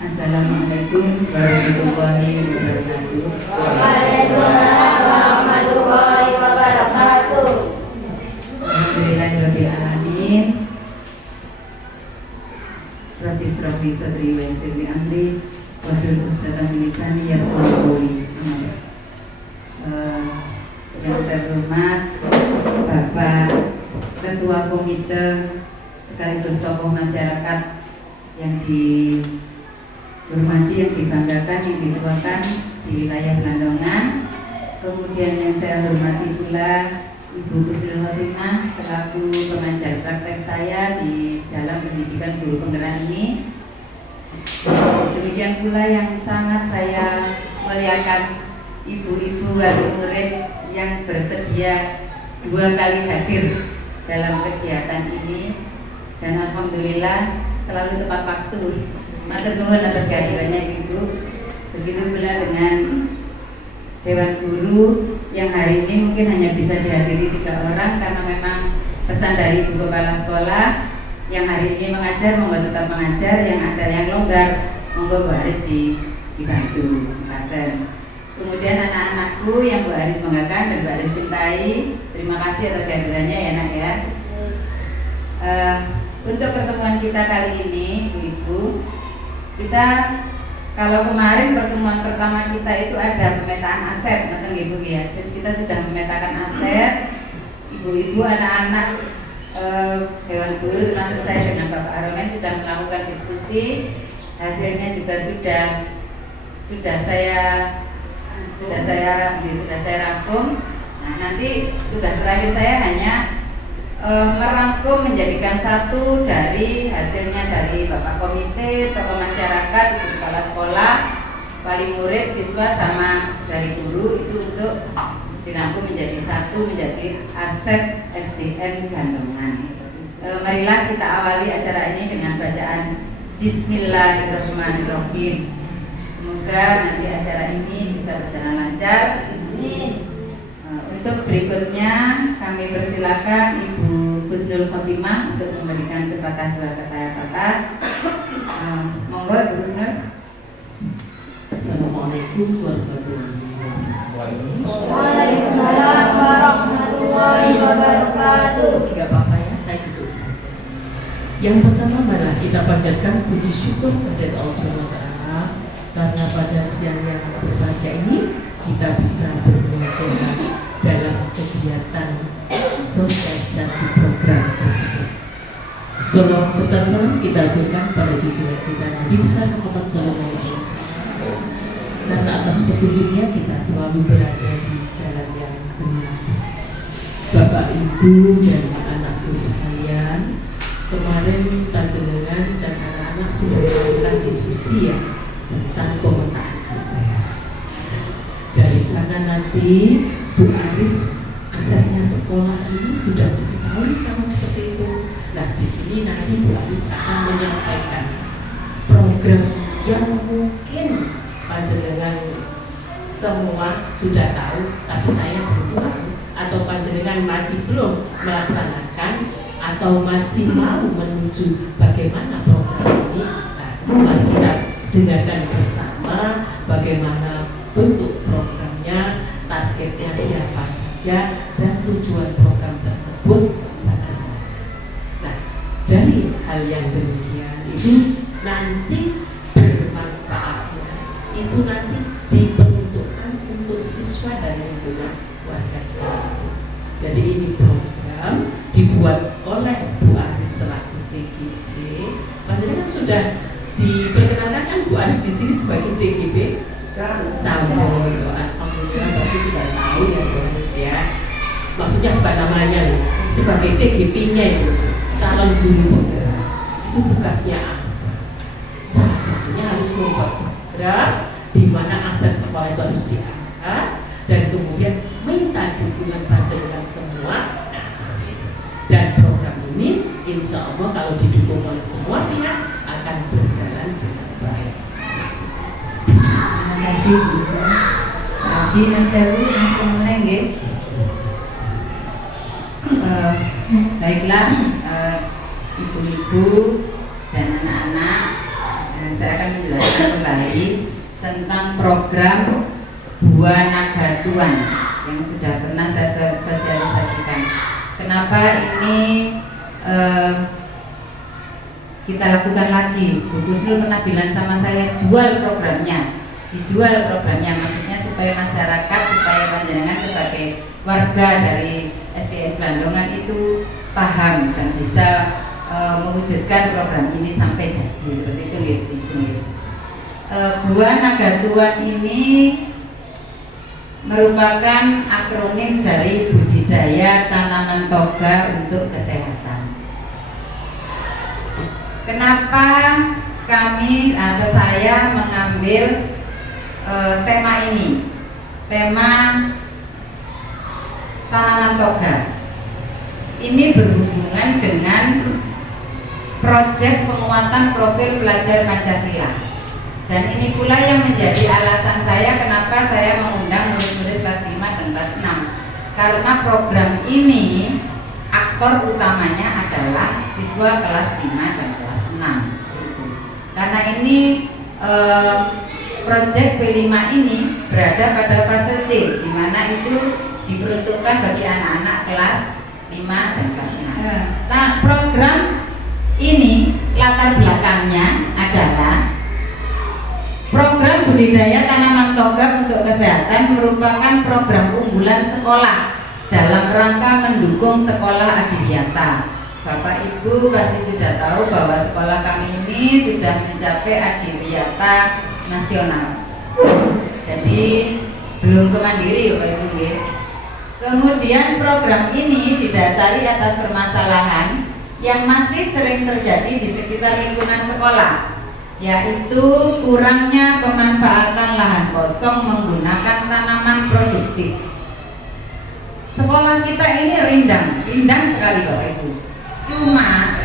Assalamualaikum warahmatullahi wabarakatuh. Waalaikumsalam warahmatullahi wabarakatuh. Alhamdulillahirabbil alamin. Rabbi shrah li sadri wa yassir li amri wahlul 'uqdatam min lisani yafqahu qawli. Yang terhormat Bapak Ketua Komite sekaligus tokoh masyarakat yang dihormati, yang dibanggakan, yang dituakan di wilayah Blandongan. Kemudian yang saya hormati pula Ibu Kusnul Khotimah selaku pengajar praktek saya di dalam pendidikan guru penggerak ini. Demikian pula yang sangat saya muliakan ibu-ibu wali murid yang bersedia 2 kali hadir dalam kegiatan ini, dan alhamdulillah selalu tepat waktu. Matur nuwun atas kehadirannya Ibu. Begitu pula dengan Dewan Guru yang hari ini mungkin hanya bisa dihadiri 3 orang karena memang pesan dari Ibu Kepala Sekolah yang hari ini mengajar, monggo tetap mengajar, yang ada yang longgar monggo Bu Haris dibantu. Kemudian anak-anakku yang Bu Haris banggakan dan Bu Haris cintai, terima kasih atas kehadirannya ya nak ya. Untuk pertemuan kita kali ini Ibu, kita kalau kemarin pertemuan pertama kita itu ada pemetaan aset, betul Ibu ya. Jadi kita sudah memetakan aset, ibu-ibu, anak-anak, Dewan Guru termasuk saya dengan Bapak Aromen sudah melakukan diskusi. Hasilnya juga sudah saya rangkum. Nah, nanti tugas terakhir saya hanya merangkum menjadikan satu dari hasilnya dari Bapak Komite, tokoh masyarakat, Ibu Kepala Sekolah, wali murid, siswa, sama dari guru, itu untuk dirangkum menjadi satu, menjadi aset SDN Blandongan. Marilah kita awali acara ini dengan bacaan Bismillahirrahmanirrahim. Semoga nanti acara ini bisa berjalan lancar. Untuk berikutnya kami persilakan Ibu Kusnul Khotimah untuk memberikan sepatah dua kata-kata. Monggo Ibu Kusnul. Assalamualaikum warahmatullahi wabarakatuh. Waalaikumsalam warahmatullahi wabarakatuh. Tidak apa-apa ya, saya duduk saja. Yang pertama, marilah kita panjatkan puji syukur kepada Allah SWT karena pada siang yang berbahagia ini kita bisa bermuajah dalam kegiatan sosialisasi program tersebut. Salawat serta salam kita aturkan pada junjungan kita Nabi besar Muhammad SAW. Karena atas petunjuknya kita selalu berada di jalan yang benar. Bapak, Ibu, dan anakku sekalian, kemarin panjenengan dan anak-anak sudah melakukan diskusi ya tentang pemetaan aset. Dari sana nanti Bu Aris, asetnya sekolah ini sudah diketahui kalau seperti itu. Nah, di sini nanti Bu Aris akan menyampaikan program yang mungkin panjenengan semua sudah tahu, tapi saya belum tahu, atau panjenengan masih belum melaksanakan atau masih mau menuju bagaimana program ini. Nah, mari kita dengarkan bersama bagaimana bentuk programnya, targetnya siapa saja, dan tujuan program tersebut bagaimana. Nah, dari hal yang demikian itu nanti bermanfaatnya itu nanti diperuntukkan untuk siswa dan lingkungan warga sekolah. Jadi ini program dibuat oleh Bu Aris selaku CGB. Maksudnya sudah diperkenalkan Bu Aris di sini sebagai CGB. Sampun, alhamdulillah berarti sudah tahu ya Bu Aris ya. Maksudnya bukan namanya loh, sebagai CGP-nya itu calon guru penggerak. Itu tugasnya apa? Salah satunya harus membuat program di mana aset sekolah itu harus diangkat dan kemudian minta dukungan panjenengan semua. Nah, seperti itu. Dan program ini insya Allah kalau didukung oleh semua pihak akan berjalan dengan baik. Terima kasih Bu Kusnul. Haji Najawi langsung mulai nggih. Baiklah, ibu-ibu dan anak-anak, saya akan menjelaskan tentang program Buah Naga Tuan yang sudah pernah saya sosialisasikan. Kenapa ini kita lakukan lagi? Bu Kusnul pernah bilang sama saya, jual programnya, dijual programnya, maksudnya supaya masyarakat, supaya panjenengan sebagai warga dari SDN Blandongan itu paham dan bisa mewujudkan program ini sampai jadi seperti itu gitu. Buah Naga Tuan ini merupakan akronim dari budidaya tanaman toga untuk kesehatan. Kenapa kami atau saya mengambil tema ini, tema tanaman toga? Ini berhubungan dengan proyek penguatan profil pelajar Pancasila. Dan ini pula yang menjadi alasan saya kenapa saya mengundang murid-murid kelas 5 dan kelas 6. Karena program ini aktor utamanya adalah siswa kelas 5 dan kelas 6. Karena ini proyek P5 ini berada pada fase C, di mana itu diperuntukkan bagi anak-anak kelas 5 dan kelas 6. Nah, program ini latar belakangnya adalah program budidaya tanaman toga untuk kesehatan merupakan program unggulan sekolah dalam rangka mendukung sekolah adiwiyata. Bapak Ibu pasti sudah tahu bahwa sekolah kami ini sudah mencapai adiwiyata nasional. Jadi belum kemandiri Bapak Ibu ya. Kemudian program ini didasari atas permasalahan yang masih sering terjadi di sekitar lingkungan sekolah, yaitu kurangnya pemanfaatan lahan kosong menggunakan tanaman produktif. Sekolah kita ini rindang sekali Bapak Ibu. Cuma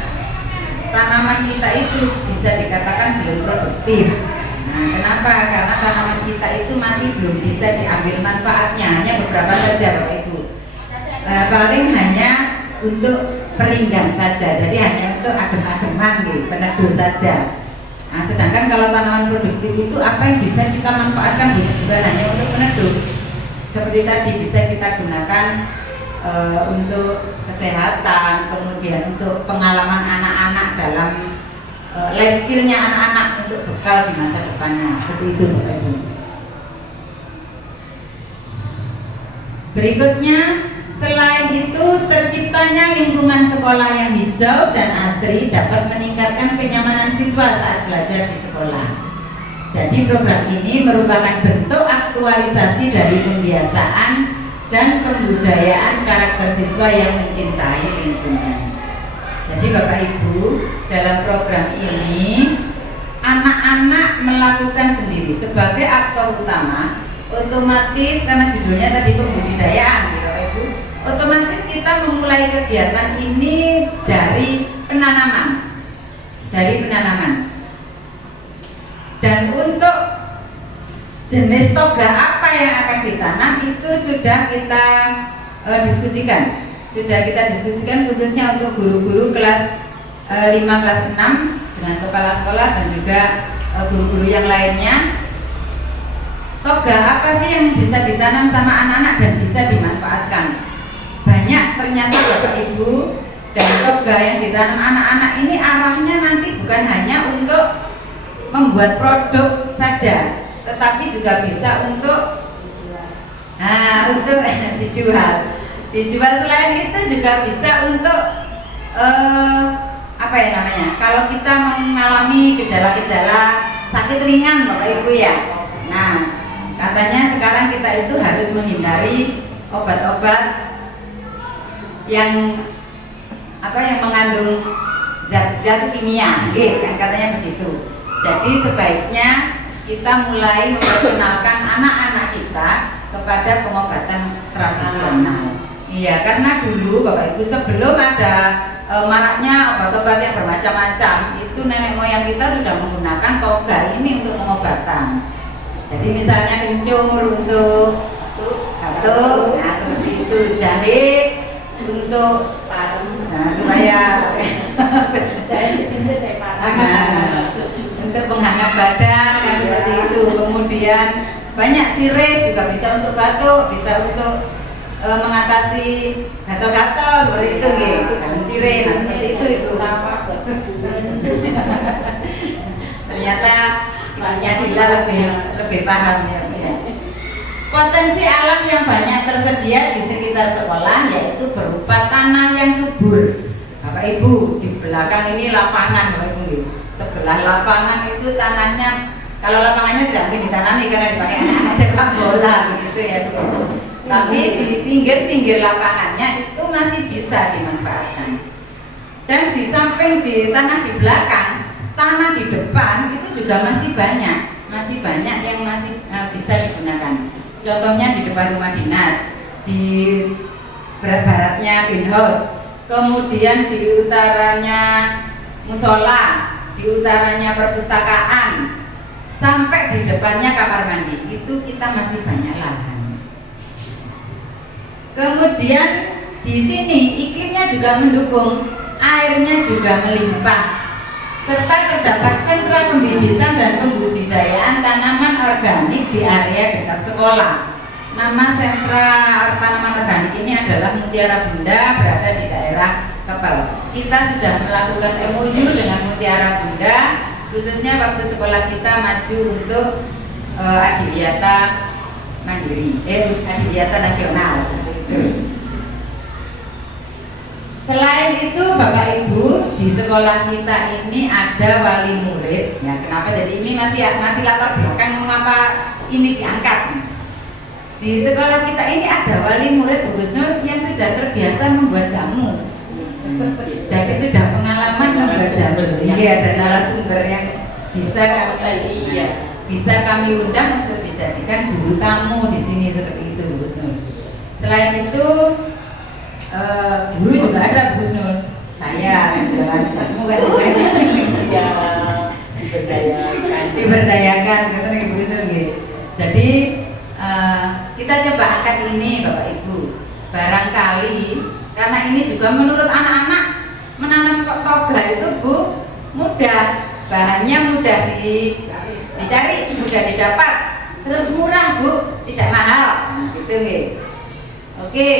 tanaman kita itu bisa dikatakan belum produktif. Nah, kenapa? Karena tanaman kita itu masih belum bisa diambil manfaatnya, hanya beberapa saja Bapak Ibu. Paling hanya untuk perindang saja, jadi hanya untuk adem-ademan gitu, peneduh saja. Nah, sedangkan kalau tanaman produktif itu apa yang bisa kita manfaatkan bukan hanya untuk peneduh. Seperti tadi bisa kita gunakan untuk kesehatan, kemudian untuk pengalaman anak-anak dalam life skillnya anak-anak untuk bekal di masa depannya. Seperti itu Bapak Ibu. Berikutnya, selain itu terciptanya lingkungan sekolah yang hijau dan asri dapat meningkatkan kenyamanan siswa saat belajar di sekolah. Jadi program ini merupakan bentuk aktualisasi dari pembiasaan dan pembudayaan karakter siswa yang mencintai lingkungan. Jadi Bapak Ibu, dalam program ini anak-anak melakukan sendiri sebagai aktor utama. Otomatis karena judulnya tadi pembudidayaan gitu Bapak Ibu, otomatis kita memulai kegiatan ini dari penanaman. Dan untuk jenis toga apa yang akan ditanam itu sudah kita diskusikan. Khususnya untuk guru-guru kelas 5 kelas 6 dengan kepala sekolah dan juga guru-guru yang lainnya. Toga apa sih yang bisa ditanam sama anak-anak dan bisa dimanfaatkan? Banyak ternyata Bapak Ibu, dan toga yang ditanam anak-anak ini arahnya nanti bukan hanya untuk membuat produk saja, tetapi juga bisa untuk dijual. Selain itu juga bisa untuk kalau kita mengalami gejala-gejala sakit ringan Bapak Ibu ya. Nah, katanya sekarang kita itu harus menghindari obat-obat yang mengandung zat-zat kimia, kan katanya begitu. Jadi sebaiknya kita mulai memperkenalkan anak-anak kita kepada pengobatan tradisional. Iya, karena dulu Bapak Ibu sebelum ada maraknya obat-obat yang bermacam-macam, itu nenek moyang kita sudah menggunakan toga ini untuk pengobatan. Jadi misalnya kencur untuk batuk, nah seperti itu, jahe untuk supaya untuk penghangat badan, kan seperti seperti itu. Kemudian banyak sirih juga bisa untuk batuk, bisa untuk mengatasi gatal-gatal seperti itu gitu. Daun sirih, nah seperti itu. Ternyata ibunya Dila lebih paham ya. Potensi alam yang banyak tersedia di sekitar sekolah yaitu berupa tanah yang subur. Bapak Ibu, di belakang ini lapangan, Bapak Ibu. Sebelah lapangan itu tanahnya, kalau lapangannya tidak mungkin ditanami karena dipakai anak-anak sepak bola begitu ya. Tapi di pinggir-pinggir lapangannya itu masih bisa dimanfaatkan. Dan di samping di tanah di belakang, tanah di depan itu juga masih banyak yang masih bisa digunakan. Contohnya di depan rumah dinas, di baratnya greenhouse, kemudian di utaranya musola, di utaranya perpustakaan, sampai di depannya kamar mandi. Itu kita masih banyak lahan. Kemudian di sini iklimnya juga mendukung, airnya juga melimpah, serta terdapat sentra pembibitan dan pembudidayaan tanaman organik di area dekat sekolah. Nama sentra tanaman organik ini adalah Mutiara Bunda, berada di daerah Kepel. Kita sudah melakukan MOU dengan Mutiara Bunda, khususnya waktu sekolah kita maju untuk Adiwiyata Mandiri, Adiwiyata Nasional. Selain itu Bapak Ibu, di sekolah kita ini ada wali murid. Ya, kenapa jadi ini masih latar belakang mengapa ini diangkat? Di sekolah kita ini ada wali murid Bu Gusnul yang sudah terbiasa membuat jamu. Jadi sudah pengalaman membuat jamu. Ini ada narasumber yang bisa kami undang untuk dijadikan guru tamu di sini seperti itu Bu Gusnul. Selain itu guru juga ada Bu Nur, saya diberdayakan Bu Nur gitu. Jadi kita coba angkat ini Bapak Ibu. Barangkali karena ini juga menurut anak-anak menanam toga itu Bu mudah, bahannya mudah dicari, mudah didapat, terus murah Bu, tidak mahal, gitu gitu. Oke.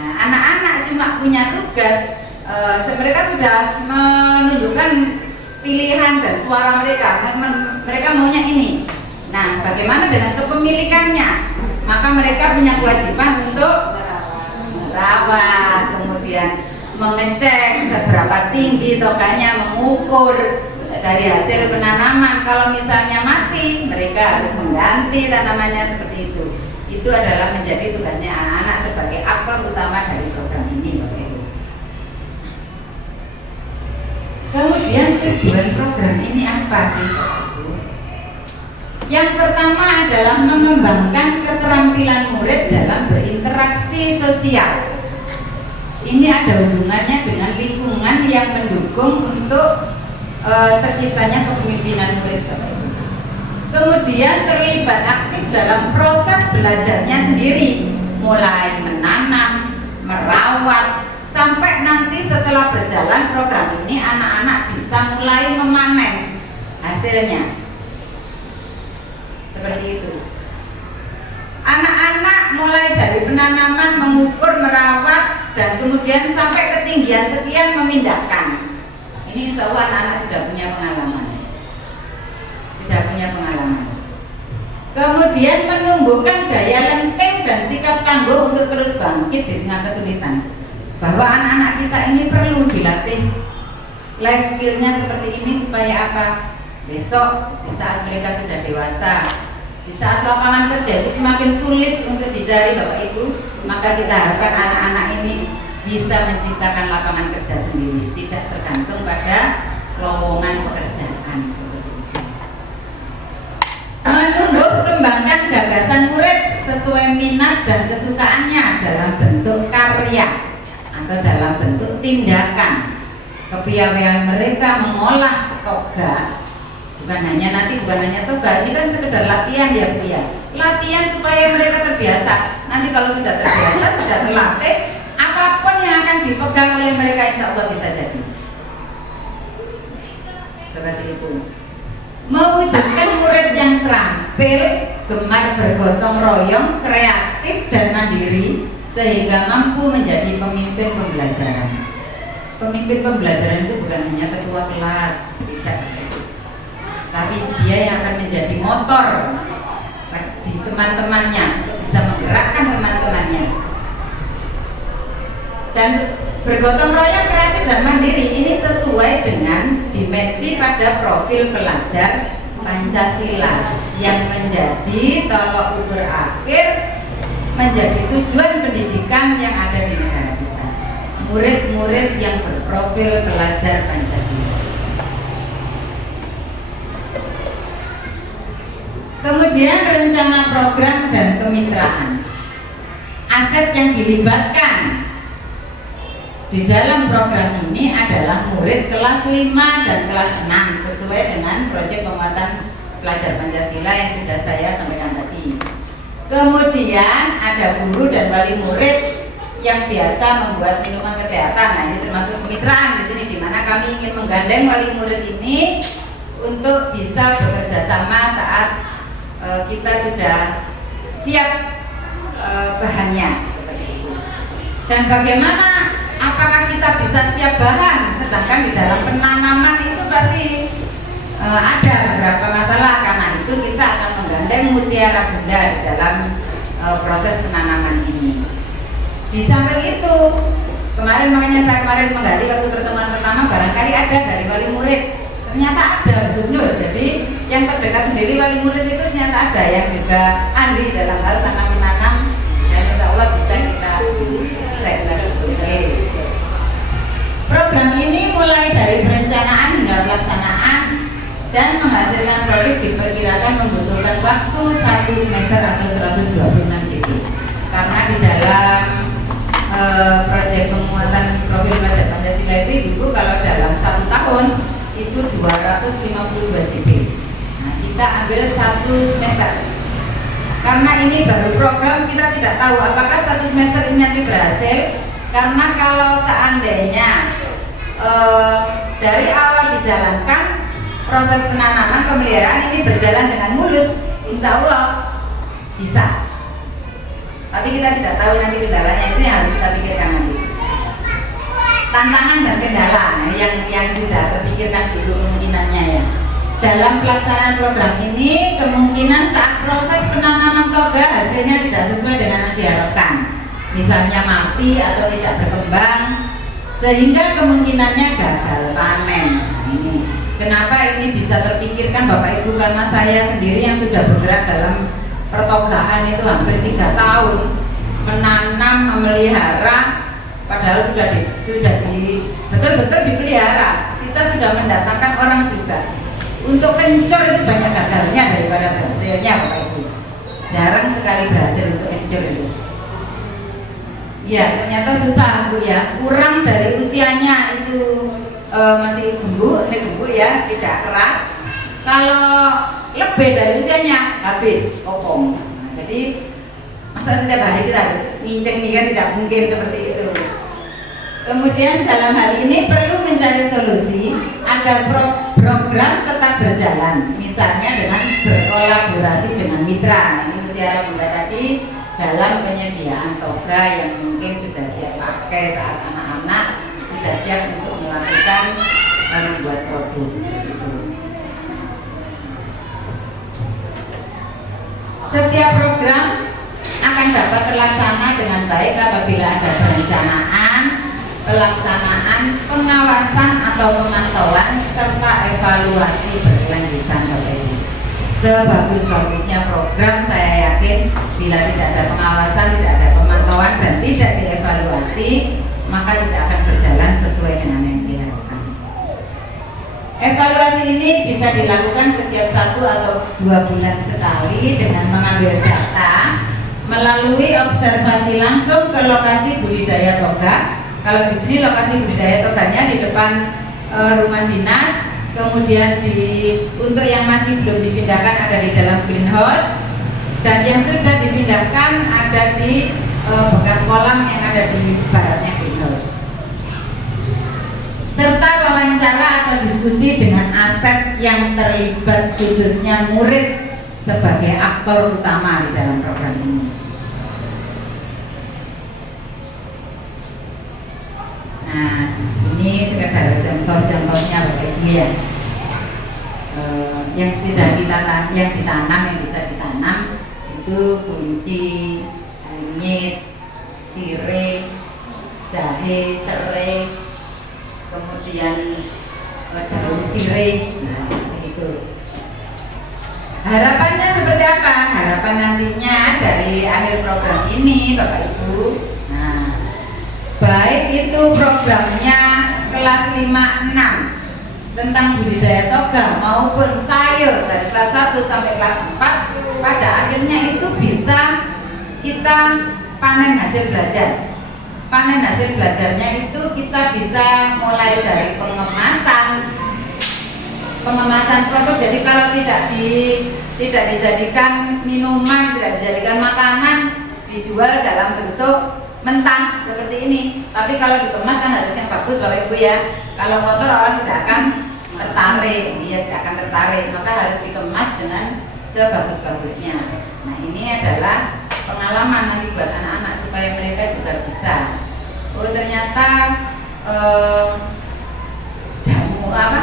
Anak-anak cuma punya tugas, mereka sudah menunjukkan pilihan dan suara mereka, mereka maunya ini. Nah, bagaimana dengan kepemilikannya? Maka mereka punya kewajiban untuk merawat, kemudian mengecek seberapa tinggi toganya, mengukur dari hasil penanaman. Kalau misalnya mati, mereka harus mengganti tanamannya seperti itu. Itu adalah menjadi tugasnya anak-anak sebagai aktor utama dari program ini, Bapak Ibu. Kemudian tujuan program ini apa sih, Bapak Ibu? Yang pertama adalah mengembangkan keterampilan murid dalam berinteraksi sosial. Ini ada hubungannya dengan lingkungan yang mendukung untuk terciptanya kepemimpinan murid, Bapak Ibu. Kemudian terlibat aktif dalam proses belajarnya sendiri, mulai menanam, merawat, sampai nanti setelah berjalan program ini anak-anak bisa mulai memanen hasilnya. Seperti itu. Anak-anak mulai dari penanaman, mengukur, merawat, dan kemudian sampai ketinggian sekian memindahkan. Ini insya Allah anak-anak sudah punya pengalaman. Kemudian menumbuhkan daya lenteng dan sikap tangguh untuk terus bangkit di tengah kesulitan. Bahwa anak-anak kita ini perlu dilatih life skillnya seperti ini supaya apa? Besok di saat mereka sudah dewasa, di saat lapangan kerja itu semakin sulit untuk dicari Bapak Ibu, maka kita harapkan anak-anak ini bisa menciptakan lapangan kerja sendiri, tidak tergantung pada lowongan pekerjaan. Menumbuh kembangkan gagasan murid sesuai minat dan kesukaannya dalam bentuk karya atau dalam bentuk tindakan. Kepiawaian mereka mengolah toga bukan hanya toga, ini kan sekedar latihan ya Bu ya. Latihan supaya mereka terbiasa. Nanti kalau sudah terbiasa, sudah terlatih, apapun yang akan dipegang oleh mereka insya Allah bisa jadi. Seperti itu. mewujudkan murid yang terampil, gemar bergotong royong, kreatif dan mandiri, sehingga mampu menjadi pemimpin pembelajaran. Pemimpin pembelajaran itu bukan hanya ketua kelas, tidak, tapi dia yang akan menjadi motor di teman-temannya untuk bisa menggerakkan teman-temannya. Dan bergotong royong, kreatif dan mandiri ini sesuai dengan dimensi pada profil pelajar Pancasila yang menjadi tolok ukur akhir, menjadi tujuan pendidikan yang ada di negara kita. Murid-murid yang berprofil pelajar Pancasila. Kemudian rencana program dan kemitraan. Aset yang dilibatkan di dalam program ini adalah murid kelas 5 dan kelas 6 sesuai dengan proyek penguatan pelajar Pancasila yang sudah saya sampaikan tadi. Kemudian ada guru dan wali murid yang biasa membuat minuman kesehatan. Nah, ini termasuk kemitraan di sini, di mana kami ingin menggandeng wali murid ini untuk bisa bekerja sama saat kita sudah siap bahannya seperti itu. Dan bagaimana, apakah kita bisa siap bahan, sedangkan di dalam penanaman itu pasti ada beberapa masalah. Karena itu kita akan menggandeng Mutiara Bunda di dalam proses penanaman ini. Di samping itu, makanya saya kemarin menggali waktu pertemuan pertama, barangkali ada dari wali murid. Ternyata ada, Gus Nur. Jadi yang terdekat sendiri wali murid itu ternyata ada yang juga ahli dalam hal tanam menanam, dan insya Allah bisa kita program ini mulai dari perencanaan hingga pelaksanaan dan menghasilkan produk diperkirakan membutuhkan waktu 1 semester atau 126 JP. Karena di dalam proyek penguatan profil pelajar Pancasila itu Ibu, kalau dalam 1 tahun itu 252 JP. Nah, kita ambil 1 semester. Karena ini baru program, kita tidak tahu apakah 1 semester ini nanti berhasil. Karena kalau seandainya dari awal dijalankan proses penanaman pemeliharaan ini berjalan dengan mulus, insya Allah bisa. Tapi kita tidak tahu nanti kendalanya, itu yang harus kita pikirkan nanti. Tantangan dan kendala, nah, yang sudah terpikirkan dulu kemungkinannya ya. Dalam pelaksanaan program ini kemungkinan saat proses penanaman toga hasilnya tidak sesuai dengan yang diharapkan. Misalnya mati atau tidak berkembang, sehingga kemungkinannya gagal panen. Nah, ini kenapa ini bisa terpikirkan Bapak Ibu, karena saya sendiri yang sudah bergerak dalam pertogaan itu hampir 3 tahun menanam, memelihara, padahal sudah betul-betul dipelihara. Kita sudah mendatangkan orang juga. Untuk kencur itu banyak gagalnya daripada berhasilnya Bapak Ibu. Jarang sekali berhasil untuk kencur itu. Ya, ternyata susah Bu ya. Kurang dari usianya itu masih gembuk ya, tidak keras. Kalau lebih dari usianya habis kopong. Nah, jadi masa setiap hari kita harus nginceng kan, tidak mungkin seperti itu. Kemudian dalam hal ini perlu mencari solusi agar program tetap berjalan. Misalnya dengan berkolaborasi dengan mitra. Nah, ini Mutiara Bunda tadi dalam penyediaan toga yang mungkin sudah siap pakai saat anak-anak sudah siap untuk melakukan membuat produk. Setiap program akan dapat terlaksana dengan baik apabila ada perencanaan, pelaksanaan, pengawasan atau pemantauan serta evaluasi berkelanjutan Bapak Ibu. Sebagus-bagusnya program, saya yakin bila tidak ada pengawasan, tidak ada pemantauan dan tidak dievaluasi, maka tidak akan berjalan sesuai dengan yang diharapkan. Evaluasi ini bisa dilakukan setiap 1 atau 2 bulan sekali dengan mengambil data melalui observasi langsung ke lokasi budidaya toga. Kalau di sini lokasi budidaya toganya di depan rumah dinas. Kemudian untuk yang masih belum dipindahkan ada di dalam greenhouse, dan yang sudah dipindahkan ada di bekas kolam yang ada di baratnya greenhouse. serta wawancara atau diskusi dengan aset yang terlibat, khususnya murid sebagai aktor utama di dalam program ini. Nah, ini sekedar contoh-contohnya Bapak Ibu ya. Yang sudah ditanam, yang bisa ditanam itu kunci, kunyit, sirih, jahe, serai, kemudian daun sirih, nah seperti itu. Harapannya seperti apa? Harapan nantinya dari akhir program ini Bapak Ibu, nah baik itu programnya kelas 5-6 tentang budidaya toga maupun sayur dari kelas 1 sampai kelas 4, pada akhirnya itu bisa kita panen hasil belajar. Panen hasil belajarnya itu kita bisa mulai dari pengemasan produk. Jadi kalau tidak dijadikan minuman, tidak dijadikan makanan, dijual dalam bentuk mentah seperti ini. Tapi kalau dikemas kan harus yang bagus Bapak Ibu ya. Kalau kotor orang tidak akan tertarik, dia tidak akan tertarik. Maka harus dikemas dengan sebagus-bagusnya. Nah ini adalah pengalaman nanti buat anak-anak supaya mereka juga bisa. Oh ternyata jamu apa?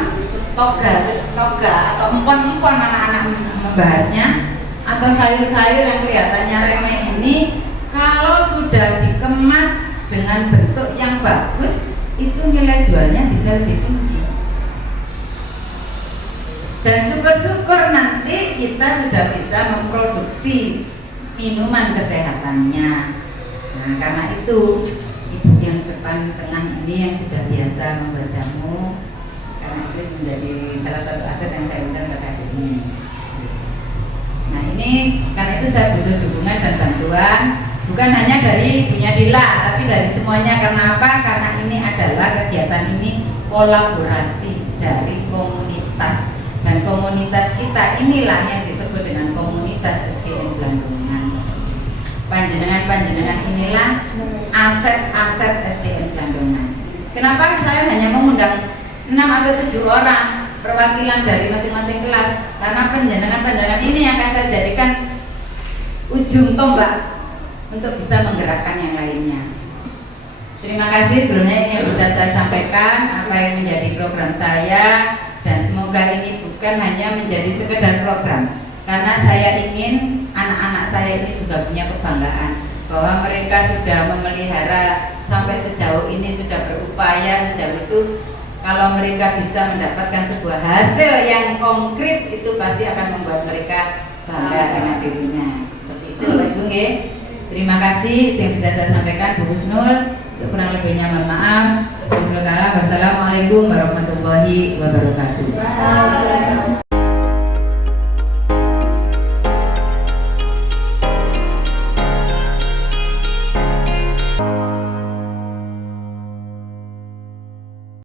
Toga atau empon-empon anak-anak membahasnya, atau sayur-sayur yang kelihatannya remeh ini kalau sudah dikemas dengan bentuk yang bagus, itu nilai jualnya bisa lebih tinggi. Dan syukur-syukur nanti kita sudah bisa memproduksi minuman kesehatannya. Nah, karena itu ibu yang depan tengah ini yang sudah biasa membuat jamu, karena itu menjadi salah satu aset yang saya undang pada hari ini. Nah ini karena itu saya butuh dukungan dan bantuan, bukan hanya dari Ibunya Dila, tapi dari semuanya. Karena apa? Karena ini adalah kegiatan ini kolaborasi dari komunitas, dan komunitas kita inilah yang disebut dengan komunitas SDN Blandungan. Panjenengan inilah aset-aset SDN Blandungan. Kenapa saya hanya mengundang 6 atau 7 orang perwakilan dari masing-masing kelas? Karena panjenengan ini yang akan saya jadikan ujung tombak untuk bisa menggerakkan yang lainnya. Terima kasih sebelumnya ini yang bisa saya sampaikan apa yang menjadi program saya, dan semoga ini bukan hanya menjadi sekedar program, karena saya ingin anak-anak saya ini juga punya kebanggaan bahwa mereka sudah memelihara sampai sejauh ini, sudah berupaya sejauh itu. Kalau mereka bisa mendapatkan sebuah hasil yang konkret, itu pasti akan membuat mereka bangga dengan dirinya. Seperti itu Bapak Ibu nggih. Terima kasih yang bisa saya sampaikan Bu Husnul. Kurang lebihnya mohon maaf. Wassalamualaikum warahmatullahi wabarakatuh.